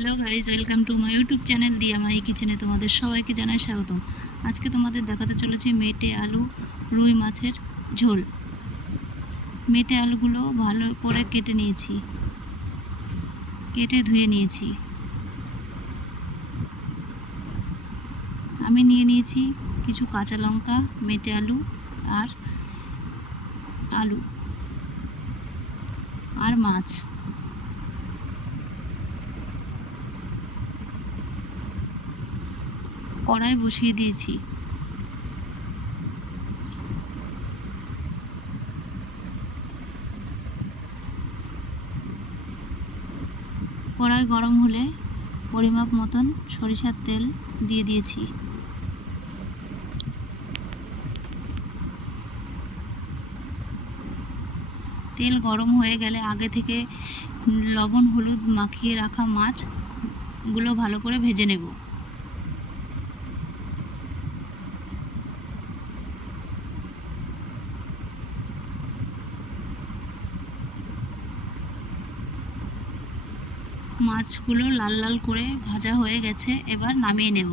Hello guys, welcome to my YouTube channel দিয়া মাই কিচেনে তোমাদের সবাইকে জানাই স্বাগতম। আজকে তোমাদের দেখাতে চলেছি মেটে আলু রুই মাছের ঝোল। মেটে আলুগুলো ভালো করে কেটে ধুয়ে নিয়েছি। আমি নিয়ে নিয়েছি কিছু কাঁচা লঙ্কা, মেটে আলু আর আলু আর মাছ। কড়াই বসিয়ে দিয়েছি। কড়াই গরম হলে পরিমাপ মতন সরিষার তেল দিয়ে দিয়েছি। তেল গরম হয়ে গেলে আগে থেকে লবণ হলুদ মাখিয়ে রাখা মাছগুলো ভালো করে ভেজে নেব। মাছগুলো লাল লাল করে ভাজা হয়ে গেছে, এবার নামিয়ে নেব।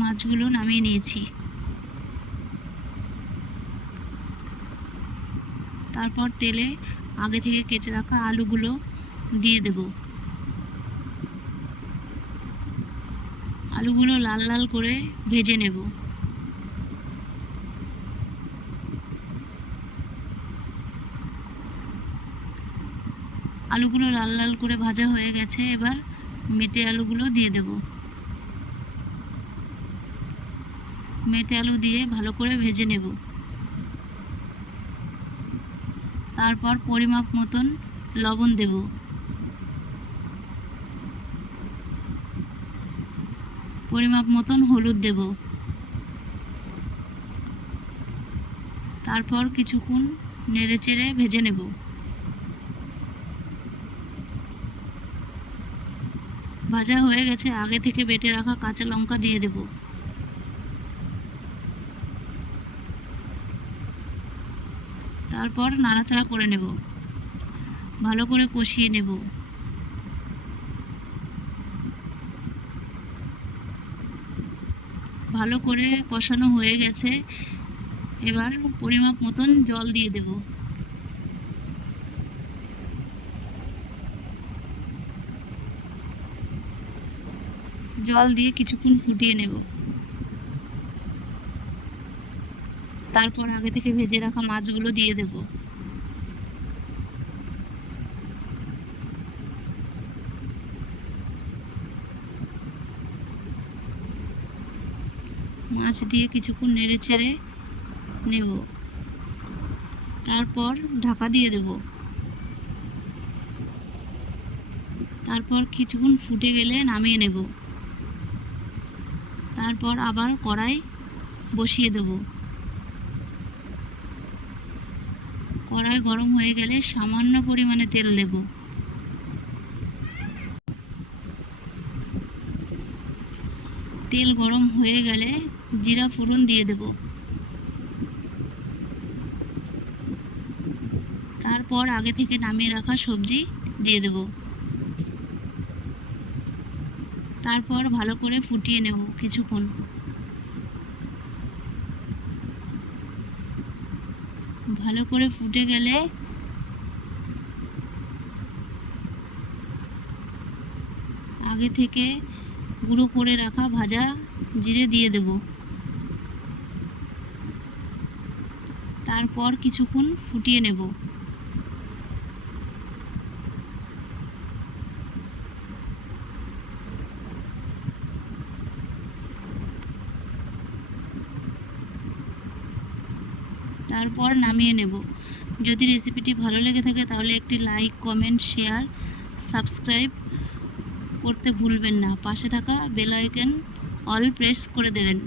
মাছগুলো নামিয়ে নিয়েছি। তারপর তেলে আগে থেকে কেটে রাখা আলুগুলো দিয়ে দেব। আলুগুলো লাল লাল করে ভেজে নেব। আলুগুলো লাল লাল করে ভাজা হয়ে গেছে, এবার মেটে আলুগুলো দিয়ে দেব। মেটে আলু দিয়ে ভালো করে ভেজে নেব। তারপর পরিমাপ মতন লবণ দেব। পরিমাপ মতন হলুদ দেব। তারপর কিছুক্ষণ নেড়েচেড়ে ভেজে নেব। ভাজা হয়ে গেছে, আগে থেকে বেটে রাখা কাঁচা লঙ্কা দিয়ে দেব। তারপর নাড়াচাড়া করে নেব, ভালো করে কষিয়ে নেব। ভালো করে কষানো হয়ে গেছে, এবার পরিমাপ মতন জল দিয়ে দেব। জল দিয়ে কিছুক্ষণ ফুটিয়ে নেব। তারপর আগে থেকে ভেজে রাখা মাছগুলো দিয়ে দেব। মাছ দিয়ে কিছুক্ষণ নেড়ে চেড়ে নেব। তারপর ঢাকা দিয়ে দেব। তারপর কিছুক্ষণ ফুটে গেলে নামিয়ে নেব। তারপর আবার কড়াই বসিয়ে দেব। কড়াই গরম হয়ে গেলে সামান্য পরিমাণে তেল দেব। তেল গরম হয়ে গেলে জিরা ফোড়ন দিয়ে দেব। তারপর আগে থেকে নামিয়ে রাখা সবজি দিয়ে দেব। তারপর ভালো করে ফুটিয়ে নেব কিছুক্ষণ। ভালো করে ফুটে গেলে আগে থেকে গুঁড়ো করে রাখা ভাজা জিরে দিয়ে দেব। তারপর কিছুক্ষণ ফুটিয়ে নেব। তারপর নামিয়ে নেব। যদি রেসিপিটি ভালো লেগে থাকে তাহলে একটি লাইক, কমেন্ট, শেয়ার, সাবস্ক্রাইব করতে ভুলবেন না। পাশে থাকা বেল আইকন অল প্রেস করে দেবেন।